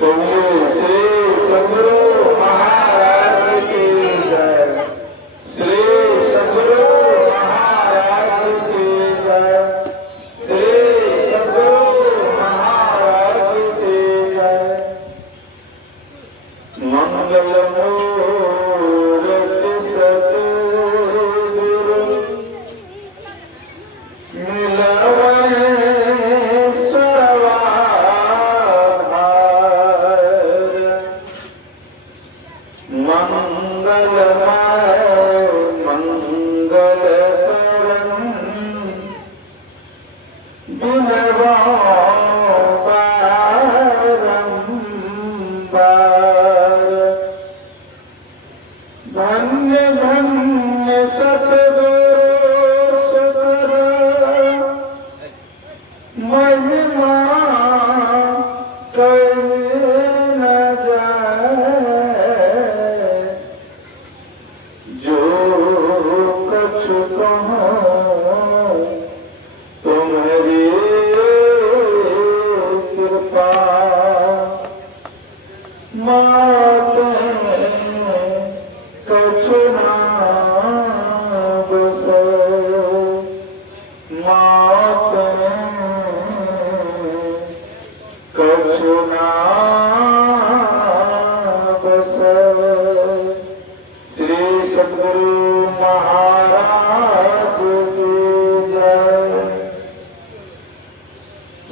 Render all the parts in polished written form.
श्री सद्गुरु महाराज की जय। श्री सद्गुरु महाराज की जय। श्री सद्गुरु महाराज की जय। मंगल मूर्ति सद्गुरु मिलवै धन्य धन्य सतगुरु सुंदर महिमा कही न जाए। जो कछु कहूं तुम्हारी कृपा माते कछु ना बसे। माते कछु ना बसे। श्री सद्गुरु महाराज की जय।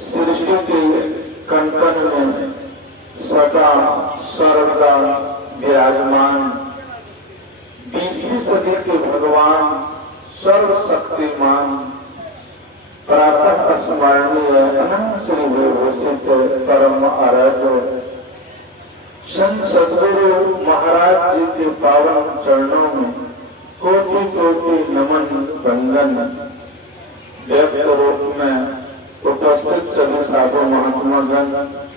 सृष्टि के कंकण में सदा सर्वदा विराजमान 20वीं सदी के भगवान सर्वशक्तिमान प्रातः स्मरणीय अनंत श्री विभूषित परम आराध्य संत सद्गुरु महाराज जी के पावन चरणों में कोटि कोटि नमन वंदन। व्यक्त रूप में उपस्थित सभी साधु महात्मागण,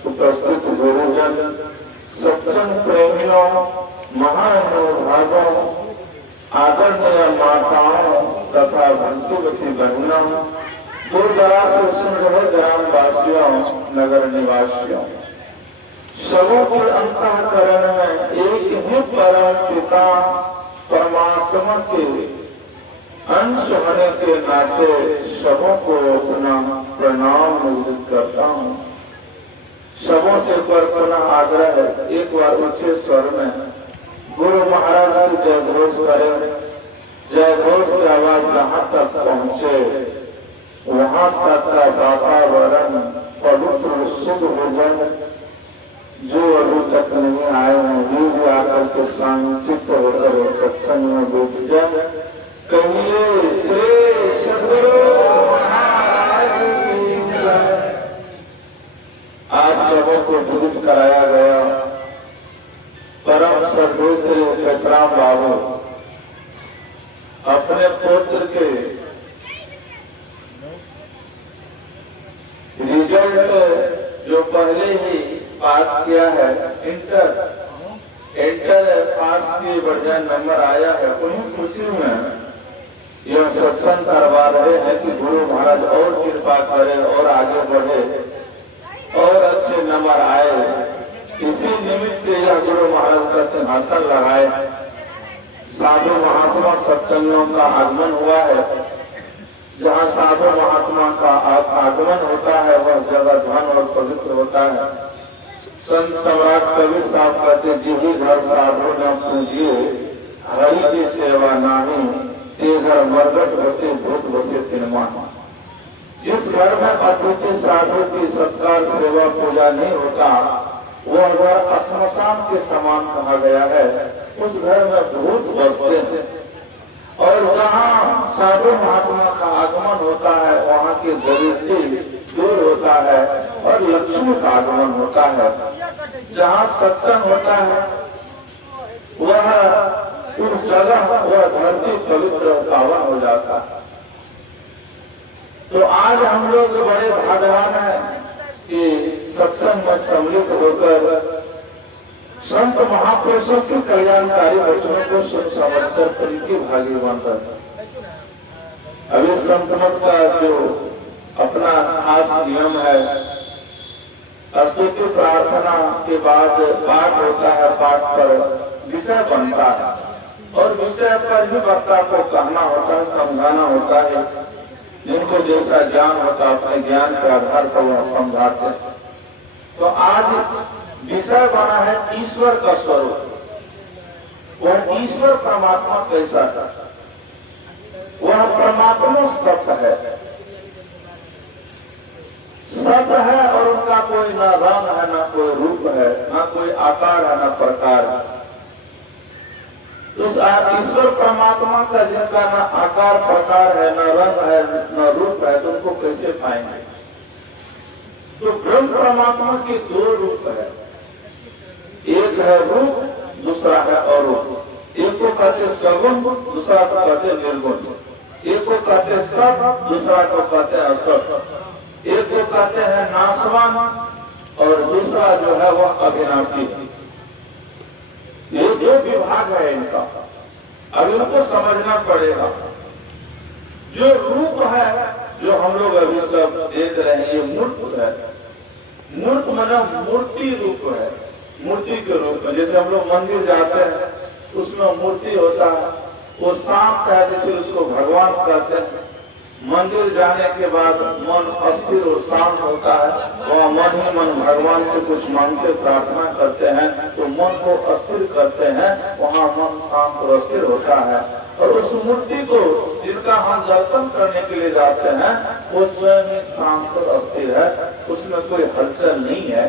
उपस्थित गुरुजन, सत्संग प्रेमियों, महानुभावों, आदरणीय माताओं तथा भक्तिवती बहनों, दूर दराज से सुन रहे ग्रामवासियों, नगर निवासियों, सबों के अंतःकरण में एक ही परम पिता परमात्मा के अंश होने के नाते सबों को अपना प्रणाम निवेदित करता हूँ। सबों से पर पुनः आग्रह है, एक बार ऊंचे स्वर में गुरु महाराज की जय घोष करें। जय घोष की आवाज जहाँ तक पहुँचे वहाँ तक का वातावरण पवित्र शुद्ध हो जाए। जो अभी तक नहीं आए हैं वे भी आकर के शांतित होकर सत्संग में बैठ जाए। कहिए श्री सद्गुरु महाराज की जय। आप सबों को विदित कराया गया परम श्रद्धेय श्री विक्रम बाबू अपने पुत्र के रिजल्ट जो पहले ही पास किया है, इंटर पास किए बढ़िया नंबर आया है, उन्हीं खुशी में यह सत्संग करवा रहे हैं कि गुरु महाराज और कृपा करे और आगे बढ़े और अच्छे नंबर आए। इसी निमित्त से यह गुरु महाराज का सिंहासन लगाए। साधु महात्मा सत्संगों का आगमन हुआ है। जहाँ साधु महात्मा का आगमन होता है वह जगह धन और पवित्र होता है। संत सम्राट कबीर साहब कहते जी घर साधु न पूजिए हरि की सेवा नाही ते घर मरगट बसे भूत बसे तिनमान। जिस घर में अतिथि साधु की सत्कार सेवा पूजा नहीं होता वह घर श्मशान के समान कहा गया है। उस घर में भूत बसते हैं। और जहाँ साधु महात्मा का आगमन होता है वहाँ की गरीबी दूर होता है और लक्ष्मी का आगमन होता है। जहाँ सत्संग होता है वह उस जगह वह धरती पवित्र पावन हो जाता है। तो आज हम लोग बड़े भाग्यवान हैं कि सत्संग में सम्मिलित होकर संत महापुरुषों के कल्याणकारी वचनों को सुन समझकर तरीके भागी बनकर अभी संतमत का जो अपना खास नियम है स्तुति प्रार्थना के बाद पाठ होता है, पाठ पर विषय बनता है और विषय पर ही वक्ता को कहना होता है, समझाना होता है। जिनको जैसा ज्ञान होता है अपने ज्ञान के आधार पर वह समझाते हैं। तो आज विषय बना है ईश्वर का स्वरूप। वह ईश्वर परमात्मा कैसा है? वह परमात्मा सत्य है, सत्य है और उनका कोई न रंग है, न कोई रूप है, न कोई आकार है, न प्रकार है। उस ईश्वर परमात्मा का जिनका न आकार प्रकार है, न रंग है, न रूप है, तो उनको कैसे पाएंगे? तो ब्रह्म परमात्मा के दो रूप है, एक है रूप, दूसरा है अरूप। एक को कहते सगुण, दूसरा को कहते निर्गुण। एक को कहते सत, दूसरा को कहते असत। एक को कहते हैं नाशवान और दूसरा जो है वह अविनाशी। ये दो विभाग है इनका, अब इनको समझना पड़ेगा। जो रूप है, जो हम लोग अभी सब देख रहे हैं, ये मूर्त है। मूर्त मतलब मूर्ति रूप है, मूर्ति के रूप में। जैसे हम लोग मंदिर जाते हैं उसमें मूर्ति होता है, वो शांत है, जैसे उसको भगवान कहते हैं। मंदिर जाने के बाद मन अस्थिर और शांत होता है, वह मन ही मन भगवान से कुछ मांगते प्रार्थना करते हैं तो मन को अस्थिर करते हैं, वहाँ मन शांत और अस्थिर होता है। और उस मूर्ति को जिनका हम दर्शन करने के लिए जाते हैं वो स्वयं ही शांत और अस्थिर है, उसमें कोई हलचल नहीं है।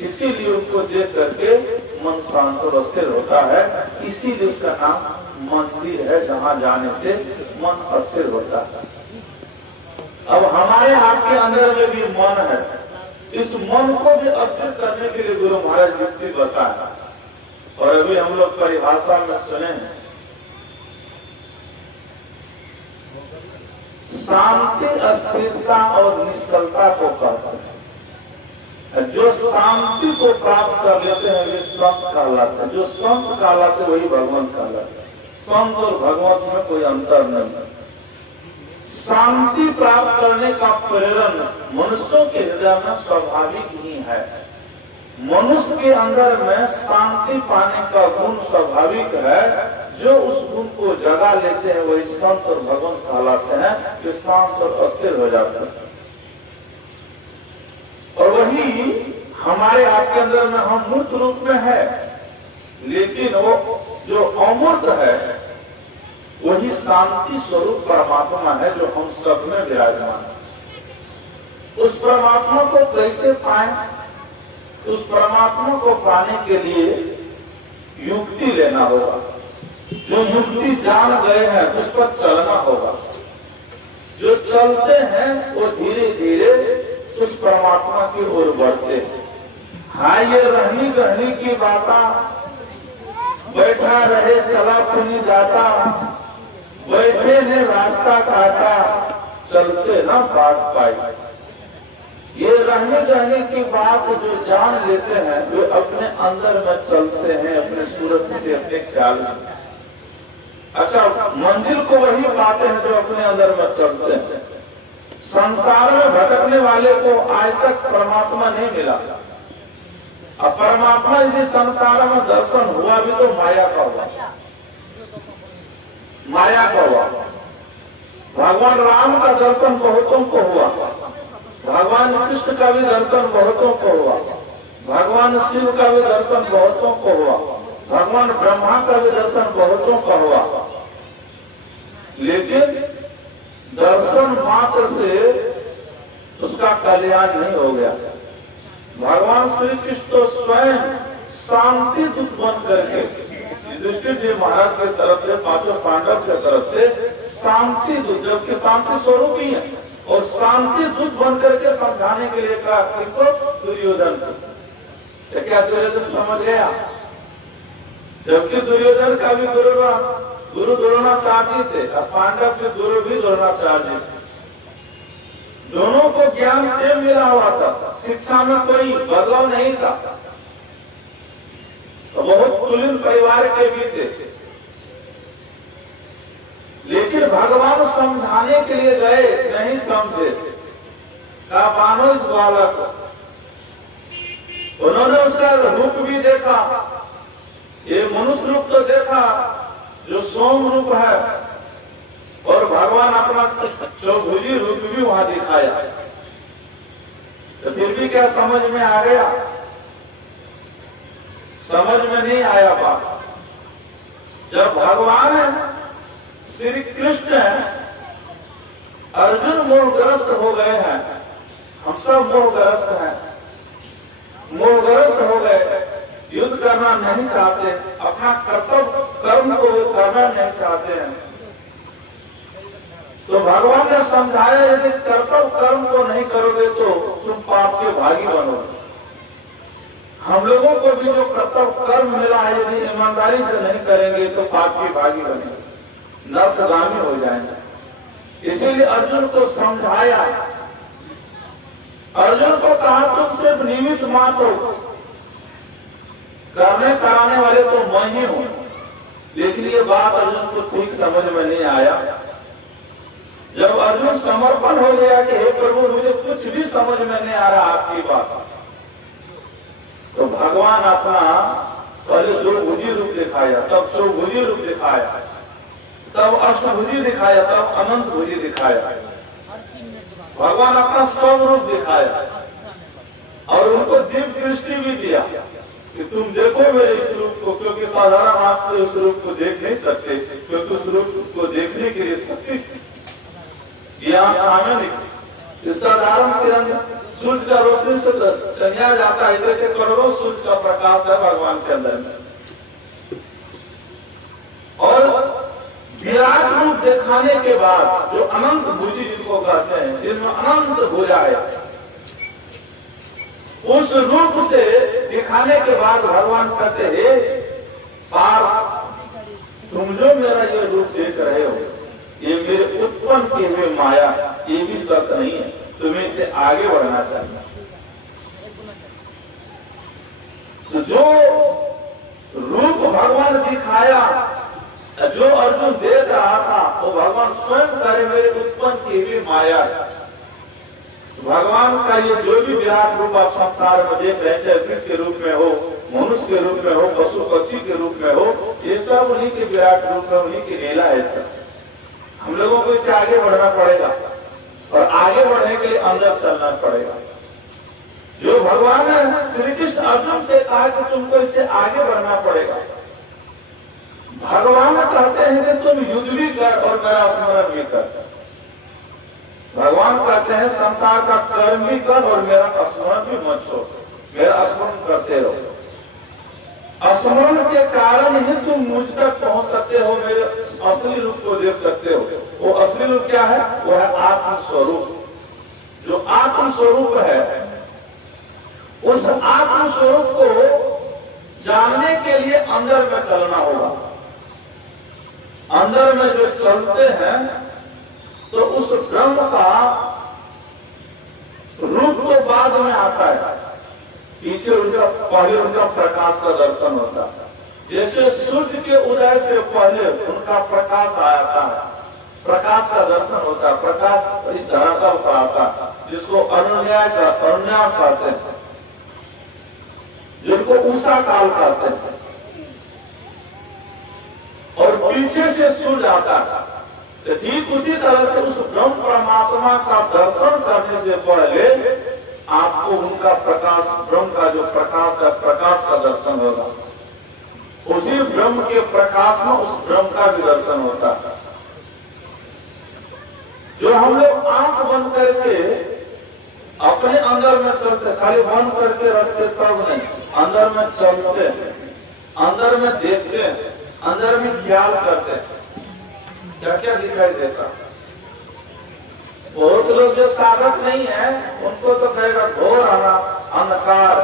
इसीलिए उसको देख करके मन शांत और अस्थिर होता है। इसीलिए उसका नाम मंदिर है, जहाँ जाने से मन अस्थिर होता है। अब हमारे आपके अंदर में भी मन है, इस मन को भी अस्थिर करने के लिए गुरु महाराज युक्ति बताया। और अभी हम लोग परिभाषा में सुने, शांति अस्थिरता और निश्चलता को कहते हैं। जो शांति को प्राप्त कर लेते हैं वे संत कहलाते हैं, जो संत कहलाते वही भगवान कहलाते हैं। संत और भगवत में कोई अंतर नहीं है। शांति प्राप्त करने का प्रेरण मनुष्यों के हृदय में स्वाभाविक ही है। मनुष्य के अंदर में शांति पाने का गुण स्वाभाविक है। जो उस गुण को जगा लेते हैं वही संत और भगवान कहलाते हैं, जो शांत और अस्थिर हो जाते हैं। और वही हमारे आपके अंदर में हम मूर्त रूप में है, लेकिन वो जो अमूर्त है वही शांति स्वरूप परमात्मा है, जो हम सब में विराजमान है। उस परमात्मा को कैसे पाएं? उस परमात्मा को पाने के लिए युक्ति लेना होगा। जो युक्ति जान गए हैं उस पर चलना होगा। जो चलते हैं वो धीरे धीरे उस परमात्मा की ओर बढ़ते हैं। हाँ, ये रहनी कहनी की बात, बैठा रहे चला पुनी जाता, बैठे ने रास्ता काटा, चलते न बात पाई। ये रहने रहने की बात जो जान लेते हैं वे अपने अंदर में चलते हैं, अपने सूरत से, अपने ख्याल में। अच्छा, मंदिर को वही पाते हैं जो अपने अंदर में चलते हैं। संसार में भटकने वाले को आज तक परमात्मा नहीं मिला। अब परमात्मा यदि संसार में दर्शन हुआ भी तो माया का हुआ, माया का हुआ। भगवान राम का दर्शन बहुतों को हुआ, भगवान कृष्ण का भी दर्शन बहुतों को हुआ, भगवान शिव का भी दर्शन बहुतों को हुआ, भगवान ब्रह्मा का भी दर्शन बहुतों का हुआ। लेकिन दर्शन मात्र से उसका कल्याण नहीं हो गया। भगवान श्री कृष्ण तो स्वयं शांति दूत बन करके युधिष्ठिर महाराज की तरफ से, पांचों पांडव की तरफ से शांति दूत, जबकि शांति स्वरूप ही है, और शांति दूत बन करके समझाने के लिए कहा किसको? दुर्योधन। क्या दुर्योधन समझ गया? जबकि दुर्योधन का भी गुरु द्रोणाचार्य थे और पांडव के गुरु भी द्रोणाचार्य थे। दोनों को ज्ञान से मिला हुआ था, शिक्षा में कोई बदलाव नहीं था, तो बहुत कुलीन परिवार के भी थे। लेकिन भगवान समझाने के लिए गए, नहीं समझे। कहा मानो इस बालक उन्होंने उसका रूप भी देखा, ये मनुष्य रूप तो देखा जो सोम रूप है, और भगवान अपना चौभुजी रूप भी वहां दिखाया। तो फिर भी क्या समझ में आ गया? समझ में नहीं आया बात। जब भगवान श्री कृष्ण अर्जुन मोहग्रस्त हो गए हैं, हम सब मोहग्रस्त हैं, मोहग्रस्त हो गए, युद्ध करना नहीं चाहते, अपना कर्तव्य कर्म को करना नहीं चाहते हैं, तो भगवान ने समझाया यदि कर्तव्य कर्म को नहीं करोगे तो तुम पाप के भागी बनोगे। हम लोगों को भी जो कर्तव्य कर्म मिला है यदि ईमानदारी से नहीं करेंगे तो पाप के भागी बनेंगे, नरकगामी हो जाएंगे। इसीलिए अर्जुन को समझाया, अर्जुन को कहा तुम सिर्फ निमित्त मात्र हो, करने कराने वाले तो मैं ही हूं। लेकिन ये बात अर्जुन को ठीक समझ में नहीं आया। जब अर्जुन समर्पण हो गया कि हे प्रभु मुझे कुछ भी समझ में नहीं आ रहा आपकी बात, तो भगवान अपना पहले दो भुजी रूप दिखाया, तब चौभुजी रूप दिखाया, तब अष्टभुजी दिखाया, तब अनंत भुजी दिखाया। भगवान अपना सब रूप दिखाया और उनको दिव्य दृष्टि भी दिया कि तुम देखो मेरे इस रूप को, क्योंकि साधारण आंख से उस रूप को देख नहीं सकते, क्योंकि उस रूप को देखने के लिए शक्ति नहीं। इस साधारण किरण सूर्य का रोशनी से चलिया जाता है, जैसे करोड़ों सूर्य का प्रकाश है भगवान के अंदर में। और विराट रूप दिखाने के बाद जो अनंत भुजी जिनको कहते हैं, जिसमें अनंत भुजा है, उस रूप से दिखाने के बाद भगवान कहते हैं पार्थ तुम जो मेरा ये रूप देख रहे हो ये मेरे उत्पन्न किए हुए माया, ये भी सत्य नहीं है, तुम्हें इससे आगे बढ़ना चाहिए। तो जो रूप भगवान दिखाया, जो अर्जुन देख रहा था, वो भगवान स्वयं करे मेरे उत्पन्न की हुई माया। भगवान का ये जो भी विराट रूप आप संसार में देख रहे, चाहे वृक्ष के रूप में हो, मनुष्य के रूप में हो, पशु पक्षी के रूप में हो, ये सब उन्हीं के विराट रूप में, उन्हीं की लीला है। सब हम लोगों को इससे आगे बढ़ना पड़ेगा और आगे बढ़ने के लिए अंदर चलना पड़ेगा। जो भगवान ने श्री कृष्ण अर्जुन से कहा कि तुमको इससे आगे बढ़ना पड़ेगा। भगवान कहते हैं कि तुम युद्ध भी कर और मेरा स्मरण भी कर। भगवान कहते हैं संसार का कर्म भी कर और मेरा स्मरण भी मत छोड़, मेरा स्मरण करते रहो। स्मरण के कारण ही तुम मुझ तक पहुंच सकते हो, मेरे असली रूप को देख सकते हो। वो असली रूप क्या है? वो है आत्म स्वरूप। जो आत्म स्वरूप है, उस आत्म स्वरूप को जानने के लिए अंदर में चलना होगा। अंदर में जो चलते हैं तो उस ब्रह्म का रूप तो बाद में आता है, पीछे उनका पहले उनका प्रकाश का दर्शन होता है। जैसे सूर्य के उदय से पहले उनका प्रकाश आता है, प्रकाश का दर्शन होता है, प्रकाश इस धरातल पर आता है, जिसको अरुण्याय कहते हैं, जिनको उषा काल कहते हैं। और पीछे से सूर्य आता है। तो ठीक उसी तरह से उस ब्रह्म परमात्मा का दर्शन करने से पहले आपको उनका प्रकाश, ब्रह्म का जो प्रकाश है, प्रकाश का दर्शन होगा। उसी ब्रह्म के प्रकाश में उस ब्रह्म का भी दर्शन होता है। जो हम लोग आंख बंद करके अपने अंदर में चलते, खाली बंद करके रखते तब नहीं, अंदर में चलते, अंदर में देखते, अंदर में ख्याल करते, क्या क्या दिखाई देता। बहुत लोग जो साधक नहीं है उनको तो कहेगा घोर अंधकार,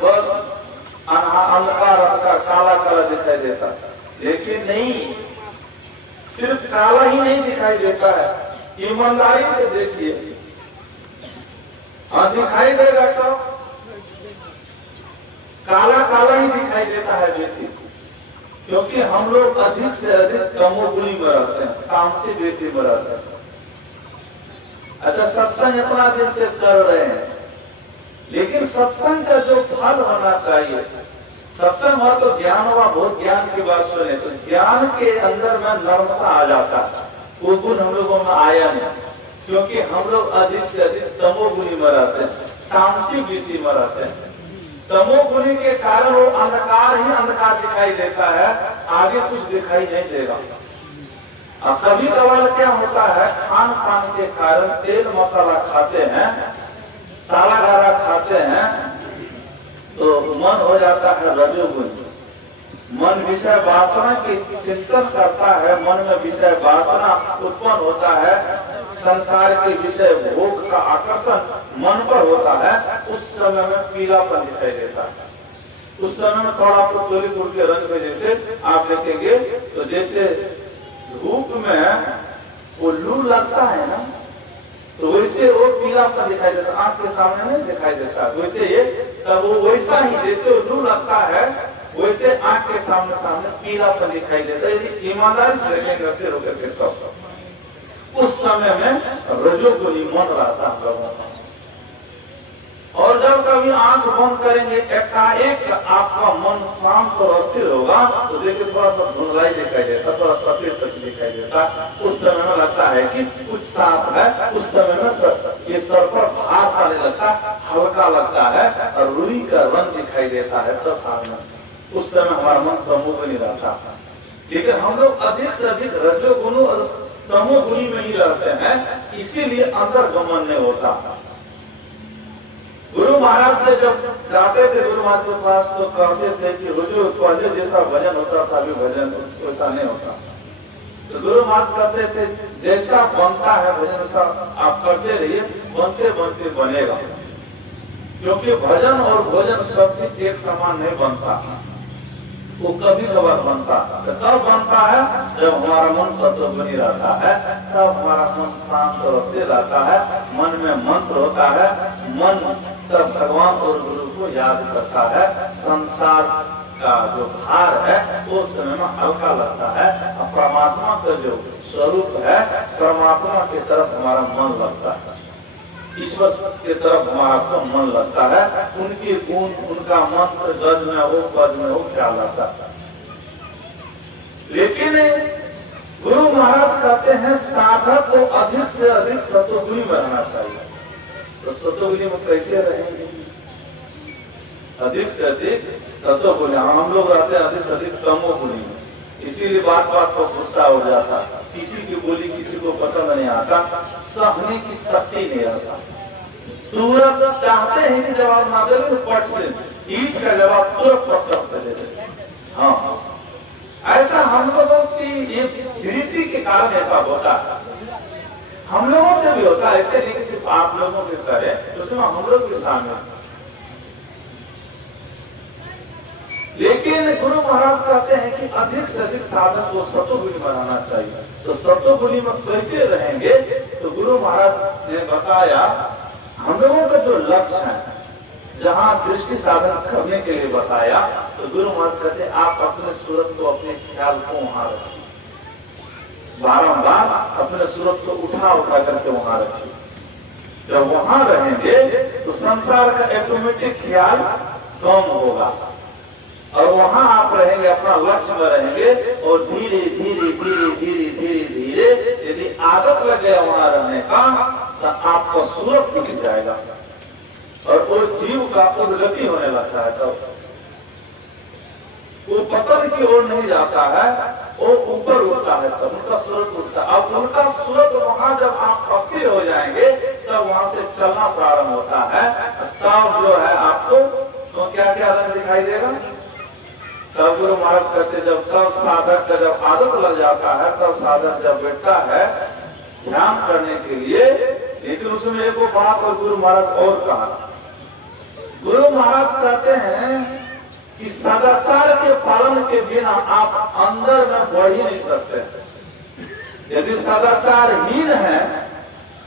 बस अंधकार अंधकार काला काला दिखाई देता। लेकिन नहीं, सिर्फ काला ही नहीं दिखाई देता है, ईमानदारी से देखिए, हाँ दिखाई देगा तो काला काला ही दिखाई देता है बेसी, क्योंकि हम लोग अधिक से अधिक तमोगुणी में रहते हैं, तामसी वृत्ति में रहते हैं। अच्छा, सत्संग इतना दिन से कर रहे हैं, लेकिन सत्संग का जो फल होना चाहिए। सत्संग हो तो ज्ञान हुआ, बहुत ज्ञान की बात सुने तो ज्ञान के अंदर में नर्मता आ जाता है, वो गुण हम लोगों में आया नहीं, क्योंकि हम लोग अधिक से अधिक तमोगुणी में रहते हैं, तामसी वृत्ति में रहते हैं। तमोगुणी के कारण वो अंधकार ही अंधकार दिखाई देता है, आगे कुछ दिखाई नहीं देगा। कभी कभार क्या होता है, खान पान के कारण तेल मसाला खाते हैं, ताला गारा खाते हैं, तो मन हो जाता है रजोगुणी। मन विषय वासना की चिंतन करता है, मन में विषय वासना उत्पन्न होता है, संसार के विषय भोग का आकर्षण मन पर होता है, उस समय में पीलापन दिखाई देता है। उस समय में थोड़ा तोली तोड़ के रंग में जैसे आप देखेंगे तो जैसे धूप में वो लू लगता है ना, तो वैसे वो पीलापन दिखाई देता, आंख के सामने नहीं दिखाई देता, वैसे ये तब वो वैसा ही जैसे वो लू लगता है वैसे आंख के सामने सामने पीलापन दिखाई देता है। यदि ईमानदारी से देखेंगे फिर होकर के तब उस समय में रजोगुणी मन रहता है लोगों का। और जब कभी आंख बंद करेंगे एकाएक आपका मन शांत और स्थिर होगा तो देखिए थोड़ा सा धुंधलाई दिखाई देता, थोड़ा सफेद सच दिखाई देता, उस समय में लगता है कि कुछ साफ है, उस समय में ये सर पर भार आने लगता, हल्का लगता है और रुई का रंग दिखाई देता है सब सामने, उस समय हमारा मन तमोगुणी रहता है। लेकिन हम लोग अधिक से अधिक रजोगुणी और तमोगुणी में ही रहते हैं, इसीलिए अंदर गमन नहीं होता। गुरु महाराज से जब जाते थे गुरु महाराज के पास तो कहते थे कि रुजु पहले जैसा भजन होता था अभी भजन वैसा नहीं होता। तो गुरु महाराज कहते थे जैसा बनता है भजन वैसा आप करते रहिए, बनते बनते बनेगा, क्योंकि भजन और भोजन सब एक समान नहीं बनता, वो कभी कभार बनता। तो तब बनता है जब हमारा मन सत्व बनी रहता है, तब हमारा मन शांत होते रहता है, मन में मंत्र होता है, मन तब भगवान और गुरु को याद करता है, संसार का जो भार है वो समय में हल्का लगता है, और परमात्मा का जो स्वरूप है परमात्मा की तरफ हमारा मन लगता है, ईश्वर की तरफ हमारा तो मन लगता है, उनकी गुण उनका मंत्र गज में हो पद में हो ख्याल आता है। लेकिन गुरु महाराज कहते हैं साधक को अधिक से अधिक सतोगुणी में रहना चाहिए। तो सतोगुणी में कैसे रहेंगे? अधिक से अधिक सतोगुणी, हम लोग रहते हैं अधिक से अधिक तमोगुणी में, इसीलिए बात बात पर गुस्सा हो जाता, किसी की बोली किसी को पसंद नहीं आता, सहने की शक्ति नहीं रहता, तुरंत चाहते हैं कि जवाब ना दे तो पट से ईट का जवाब तुरंत पत्थर से दे देते। हाँ, ऐसा हम लोगों की रीति के कारण ऐसा होता है, हम लोगों से भी होता है, ऐसे नहीं सिर्फ आप लोगों के करे तो उसमें हम लोग के सामने। लेकिन गुरु महाराज कहते हैं कि अधिक से अधिक साधक को सतोगुणी बनाना चाहिए। तो सतोगुणी में कैसे रहेंगे? तो गुरु महाराज ने बताया हम लोगों का जो लक्ष्य है, जहाँ दृष्टि साधन करने के लिए बताया, तो गुरु महाराज कहते हैं आप अपने सूरत को अपने ख्याल को वहां रखिए, बारंबार अपने सूरत को उठा उठा करके वहां रखिए। जब वहां रहेंगे तो संसार का ऑटोमेटिक ख्याल कम होगा, और वहां आप रहेंगे, अपना लक्ष्य में रहेंगे, और धीरे धीरे धीरे धीरे धीरे धीरे यदि आदत लग गया वहां रहने का तो आपका सूरत टूट जाएगा और वो जीव का उन्नति होने लगता है। तब वो पतन की ओर नहीं जाता है, वो ऊपर उठता है, तब उनका सूरत उठता है। अब उनका सूरत वहां जब आप पक्के हो जाएंगे तब वहां से चलना प्रारंभ होता है, तब जो है आपको तो क्या क्या रंग दिखाई देगा। तब गुरु महाराज कहते जब सब साधक का जब आदत लग जाता है, तब साधक जब बैठता है ध्यान करने के लिए, लेकिन उसमें एक बात और गुरु महाराज और कहा, गुरु महाराज कहते हैं कि सदाचार के पालन के बिना आप अंदर में बढ़ ही नहीं सकते। यदि सदाचारहीन है,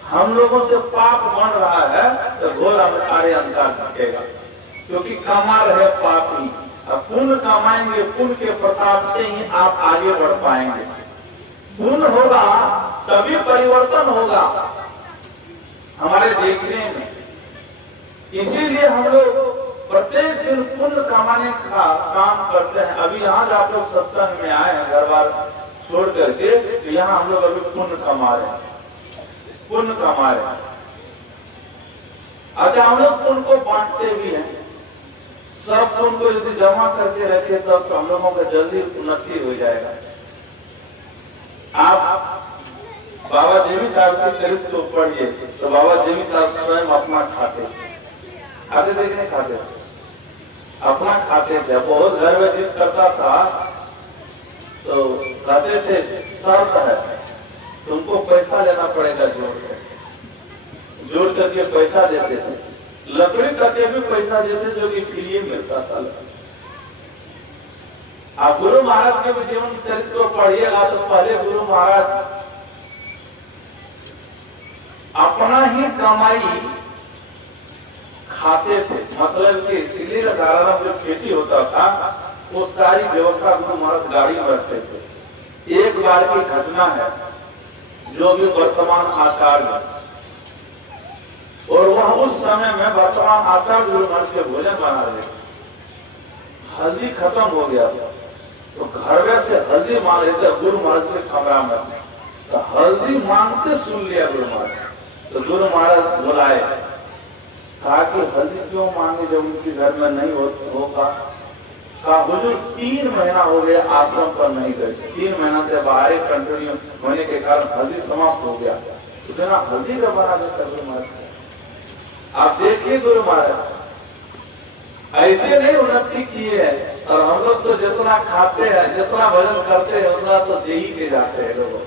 हम लोगों से पाप बन रहा है तो घोर अंधकार अंधकार दिखेगा, क्योंकि कमा रहे पापी, पुण्य कमाएंगे, पुण्य के प्रताप से ही आप आगे बढ़ पाएंगे। पुण्य होगा तभी परिवर्तन होगा हमारे देखने में। इसीलिए हम लोग प्रत्येक दिन कमाने का काम करते हैं। अभी यहाँ जो आप लोग सत्संग में आए हैं घर बार छोड़ करके, तो यहाँ हम लोग अभी पुण्य कमा रहे हैं, पुण्य कमा रहे हैं। अच्छा, हम लोग पुण्य को बांटते भी हैं। सब पुण्य को यदि जमा करके रखे तब तो हम लोगों का जल्दी उन्नति हो जाएगा। आप बाबा देवी साहब के चरित्र को पढ़िए तो बाबा देवी साहब स्वयं अपना खाते देखे खाते अपना खाते थे। बहुत घर में जिद करता था तो कहते थे शर्त है तुमको पैसा लेना पड़ेगा, जोड़ करके पैसा देते थे। लकड़ी करके भी पैसा देते जो कि फ्री मिलता था। आप गुरु महाराज के भी जीवन चरित्र को पढ़िएगा तो पहले गुरु महाराज अपना ही कमाई खाते थे। मतलब कि सिली धारा जो खेती होता था वो सारी व्यवस्था गुरु महाराज गाड़ी में रखते थे। एक बार की घटना है जो भी वर्तमान आचार्य, और वह उस समय में वर्तमान आचार्य गुरु महाराज के भोजन बना रहे। हल्दी खत्म हो गया तो घर में से हल्दी मांग रहे थे गुरु महाराज के कमरा में। तो हल्दी मांगते सुन लिया गुरु महाराज, तो गुरु महाराज बुलाए, कहा कि हल्दी क्यों मांगे जब उनके घर में नहीं होगा। कहा हुजूर 3 महीना हो गया आश्रम पर नहीं गए, 3 महीना से बाहर कंटिन्यू होने के कारण हल्दी समाप्त हो गया। तो हल्दी का बना देता गुरु महाराज। आप देखिए गुरु महाराज ऐसे नहीं उन्नति किए हैं। और हम लोग तो जितना खाते हैं जितना भजन करते हैं उतना तो दे ही के जाते हैं लोगों।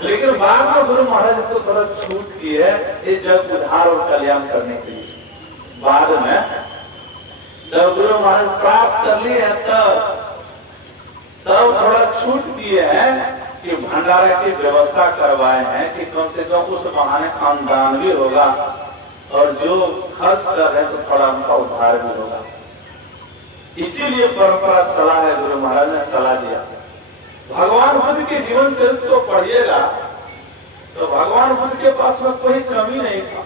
लेकिन बाद में गुरु महाराज को थोड़ा छूट की है ये जग उद्धार और कल्याण करने के लिए। बाद में जब गुरु महाराज प्राप्त कर लिए हैं तब थोड़ा छूट दिए हैं कि भंडारा की व्यवस्था करवाए हैं कि कम से कम उस बहाने अनुदान भी होगा और जो खर्च कर रहे हैं तो थोड़ा उनका उद्धार भी होगा। इसीलिए परंपरा चला है, गुरु महाराज ने चला दिया। भगवान बुद्ध के जीवन चरित्र को पढ़िएगा तो भगवान बुद्ध के पास में कोई कमी नहीं था,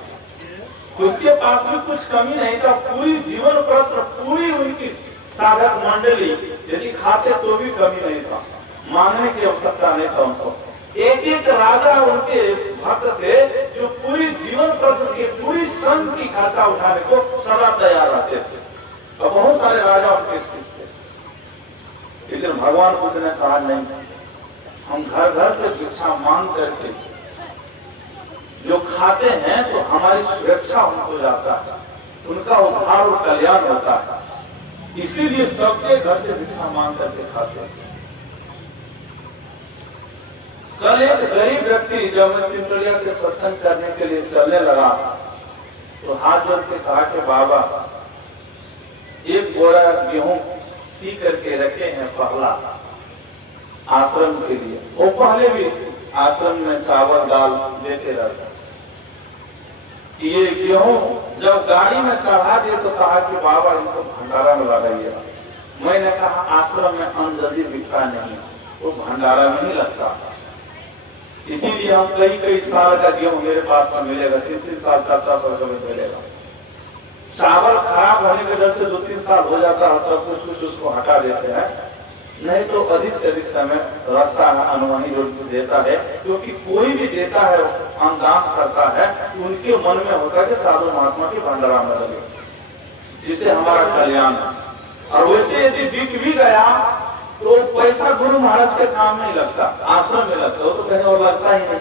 खुद के पास में कुछ कमी नहीं था। पूरी जीवन पत्र पूरी उनकी साधक मंडली यदि खाते तो भी कमी नहीं था, मांगने की आवश्यकता नहीं था उनको। एक एक राजा उनके भक्त थे जो पूरी जीवन पत्र की पूरी संघ की खर्चा उठाने को सदा तैयार रहते थे। और बहुत सारे राजा उनके थे। लेकिन भगवान बुद्ध ने कहा नहीं, हम घर घर से भिक्षा मांग करके जो खाते हैं तो हमारी सुरक्षा उनको जाता है, उनका उद्धार और कल्याण होता है। इसीलिए सबके घर से भिक्षा मांग करके खाते हैं। कल एक गरीब व्यक्ति जब मैं पिंपलिया से सत्संग करने के लिए चलने लगा तो हाथ जोड़ के कहा कि बाबा एक बोरा गेहूं सी करके रखे हैं पहला आश्रम के लिए। वो पहले भी आश्रम में चावल दाल देते रहते। ये गेहूं जब गाड़ी में चढ़ा दिए तो कहा कि बाबा इनको भंडारा में लगाइएगा। मैंने कहा आश्रम में अन्न जल्दी बिकता नहीं, वो भंडारा में ही लगता। इसीलिए हम कई साल का गेहूं मेरे पास में मिलेगा, 3 साल 4 साल का मिलेगा। चावल खराब होने की वजह से 2-3 साल हो जाता है तब कुछ उसको हटा देते हैं, नहीं तो अधिक से अधिक समय रखता है, अनुमानी जो देता है। क्योंकि कोई भी देता है अनुदान करता है तो उनके मन में होता है कि साधु महात्मा की भंडारा में लगे जिससे हमारा कल्याण है। और वैसे यदि बिक भी गया तो पैसा गुरु महाराज के काम नहीं लगता, आश्रम में लगता। वो तो कहीं और लगता ही नहीं,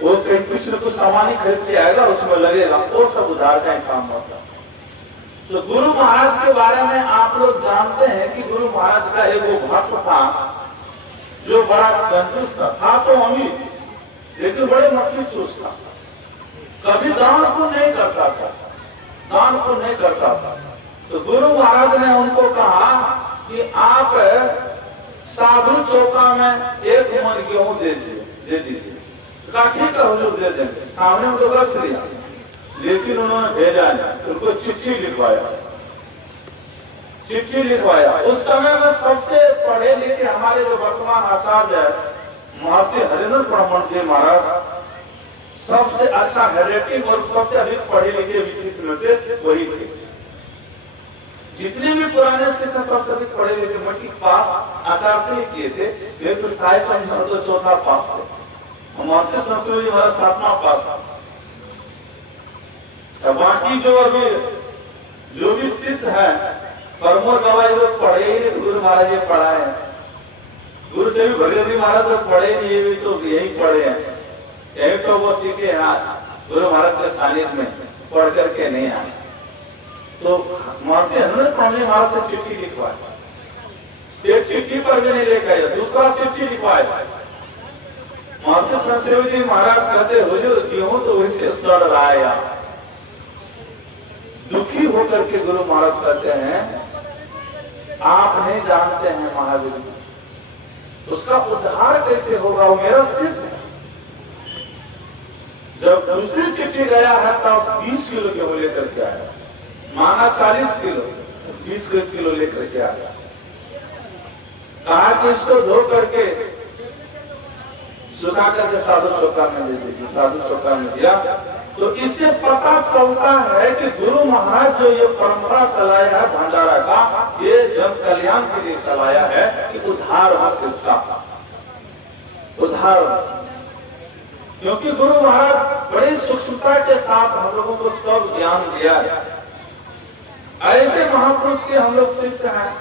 वो कहीं कुछ न कुछ सामान ही खरीद के आएगा उसमें लगेगा, वो सब उधार का ही काम होता। तो गुरु महाराज के बारे में आप लोग जानते हैं कि गुरु महाराज का एक वो भक्त था जो बड़ा कंजूस था तो अमीर, लेकिन बड़े मखसूस था। कभी दान को नहीं करता था, दान को नहीं करता था। तो गुरु महाराज ने उनको कहा कि आप साधु चौका में 1 मन गेहूं दे दीजिए। काठी का हुजूर दे देंगे, सामने उनको रख लिया। लेकिन उन्होंने भेजा नहीं, उनको चिट्ठी लिखवाया। उस समय में सबसे पढ़े लिखे हमारे जो वर्तमान आचार्य महर्षि हरिन्द्र ब्रह्मण जी महाराज सबसे अच्छा हैंडराइटिंग और सबसे अधिक पढ़े लिखे विशिष्ट में से वही थे। जितने भी पुराने शिक्षण संस्कृति पढ़े हुए थे मट्टी पास आचार से ही किए थे, एक तो साहित्य समझो तो चौथा पास थे, हमारे संस्कृति हमारा 7वां पास था। बाकी जो अभी जो भी शिष्य है परमो गवाई लोग पढ़े, गुरु महाराज ये पढ़ाए, गुरु से भी भगवती महाराज तो पढ़े नहीं, ये भी तो यही पढ़े हैं, यही तो वो सीखे हैं गुरु महाराज के सानिध्य में पढ़ करके नहीं आए। तो महर्षि हनुमत स्वामी महाराज से चिट्ठी लिखवाए, एक चिट्ठी पर भी नहीं लेकर आया, दूसरा चिट्ठी लिखवाए। महर्षि संतदेव जी महाराज कहते हुजूर क्यों तो वैसे सड़ रहा है, दुखी होकर के गुरु महाराज कहते हैं आप नहीं जानते हैं महावीर, उसका उद्धार कैसे होगा, वो मेरा शिष्य है। जब दूसरी चिट्ठी गया है तब 20 किलो के वो लेकर के आया, माना 40 किलो, 20 किलो लेकर के आया। कहा कि इसको धो करके सुखा करके साधु चौका में दे दीजिए, साधु चौका में दिया। तो इससे पता चलता है कि गुरु महाराज जो ये परंपरा चलाया है भंडारा का, ये जन कल्याण के लिए चलाया है कि उद्धार हो इसका, उद्धार। क्योंकि गुरु महाराज बड़ी सूक्ष्मता के साथ हम लोगों को सब ज्ञान दिया है। ऐसे महापुरुष के हम लोग शिष्य हैं।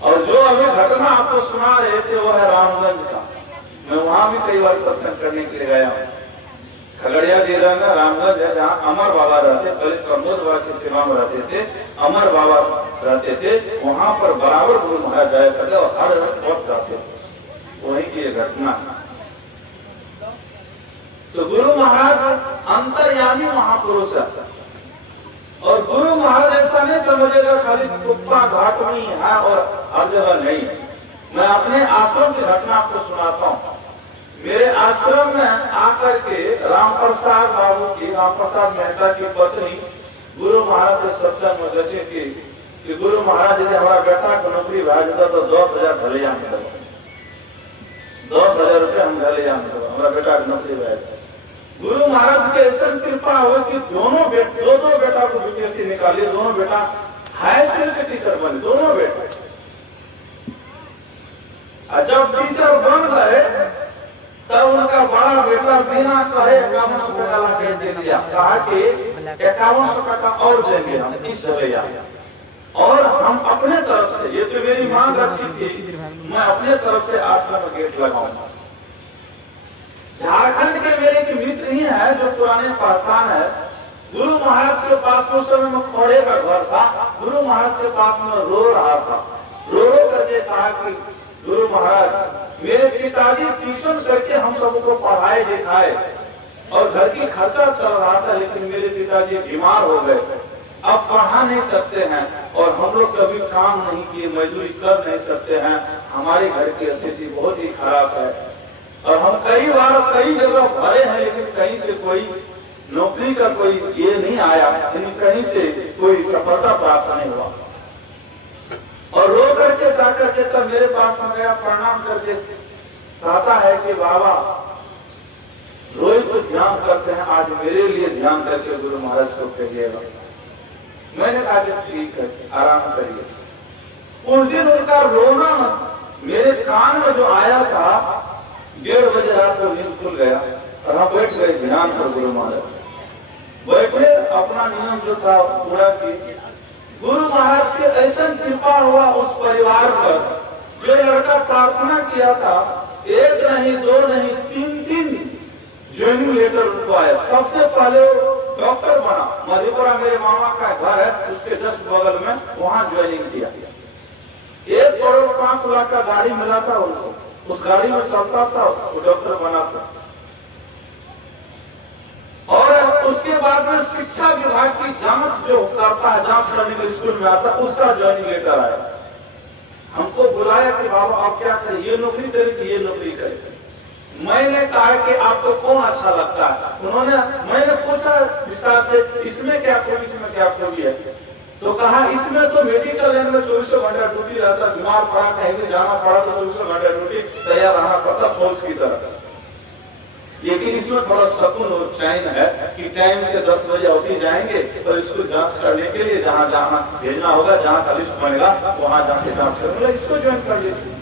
और जो अभी घटना आपको सुना रहे थे वो है रामगंज का। मैं वहां भी कई बार सत्संग करने के लिए गया हूँ। खगड़िया जिला में रामगंज है जहाँ अमर बाबा रहते, पहले प्रमोद बाबा की सेवा में रहते थे, अमर बाबा रहते थे। वहां पर बराबर गुरु महाराज जाया करते और हर वक्त जाते थे। वही की ये घटना। तो गुरु महाराज अंतर्यामी महापुरुष है। और गुरु महाराज ऐसा नहीं समझेगा खाली कुप्पा घाट में ही है और हर जगह नहीं। मैं अपने आश्रम की घटना आपको सुनाता हूँ। मेरे आश्रम में आकर के राम प्रसाद बाबू की, राम प्रसाद मेहता की पत्नी गुरु महाराज से सत्संग में जैसे कि गुरु महाराज यदि हमारा बेटा को नौकरी भेज देता तो 10,000 भले मिलेगा, 10,000 रुपये हम भले मिलेगा, हमारा बेटा को नौकरी भेज। गुरु महाराज की ऐसा कृपा हो कि दोनों बेटा को बीपीएससी निकाली, दोनों बेटा हाई स्कूल के टीचर बने, दोनों बेटे। जब टीचर बन गए तब उनका बड़ा बेटा बिना कहे 5100 टका दे दिया, कहा कि 5100 टका और देंगे हम इस दवैया। और हम अपने तरफ से, ये तो मेरी मांग रखी थी, मैं अपने तरफ से आश्रम में गेट लगाऊंगा। झारखंड के मेरे एक मित्र ही है जो पुराने पहचान है। गुरु महाराज के पास उस समय में खोड़े का घर था। गुरु महाराज के पास में रो रहा था, रो करके कहा कि गुरु महाराज मेरे पिताजी ट्यूशन करके हम सबको पढ़ाए लिखाए और घर की खर्चा चल रहा था, लेकिन मेरे पिताजी बीमार हो गए, अब पढ़ा नहीं सकते हैं और हम लोग कभी काम नहीं किए, मजदूरी कर नहीं सकते हैं, हमारे घर की स्थिति बहुत ही खराब है और हम कई बार कई जगह भरे हैं लेकिन कहीं से कोई नौकरी का कोई ये नहीं आया, कहीं से कोई सफलता प्राप्त नहीं हुआ। और रो करके जाकर के तब मेरे पास में गया, प्रणाम करके कहता है कि बाबा रोज तो ध्यान करते हैं, आज मेरे लिए ध्यान करके गुरु महाराज को कहिएगा। मैंने कहा कि ठीक है, आराम करिए। उस दिन उनका रोना मेरे कान में जो आया था, 1:30 बजे रात को नींद खुल गया और हम बैठ गए ध्यान पर। गुरु महाराज बैठे, अपना नियम जो था पूरा किए। गुरु महाराज के ऐसा कृपा हुआ उस परिवार पर, जो लड़का प्रार्थना किया था, 1 नहीं 2 नहीं 3 ज्वाइनिंग लेटर उनको आया। सबसे पहले डॉक्टर बना, मधेपुरा मेरे मामा का घर है, उसके जस्ट बगल में, वहां ज्वाइनिंग किया। 1 करोड़ 5 लाख का गाड़ी मिला था उनको, उस गाड़ी में चलता था, वो डॉक्टर बना था। और उसके बाद में शिक्षा विभाग की जांच जो करता है, जांच करने के स्कूल में आता, उसका ज्वाइनिंग लेटर आया। हमको बुलाया कि बाबा आप क्या करें, ये नौकरी करें कि ये नौकरी करें। मैंने कहा कि आपको कौन अच्छा लगता है। मैंने पूछा विस्तार से, इसमें क्या खूबी, इसमें क्या खूबी है? तो कहा इसमें तो मेडिकल लाइन में 24 घंटा ड्यूटी रहता, बीमार पड़ा कहीं भी जाना पड़ा तो 24 घंटा ड्यूटी तैयार रहना पड़ता फौज की तरह। लेकिन इसमें थोड़ा सकून और चैन है कि टाइम से 10 बजे ऑफिस जाएंगे और इसको जांच करने के लिए जहाँ जहाँ भेजना होगा, जहाँ का लिस्ट बनेगा वहाँ जाके जांच करेंगे, इसको ज्वाइन कर लीजिए।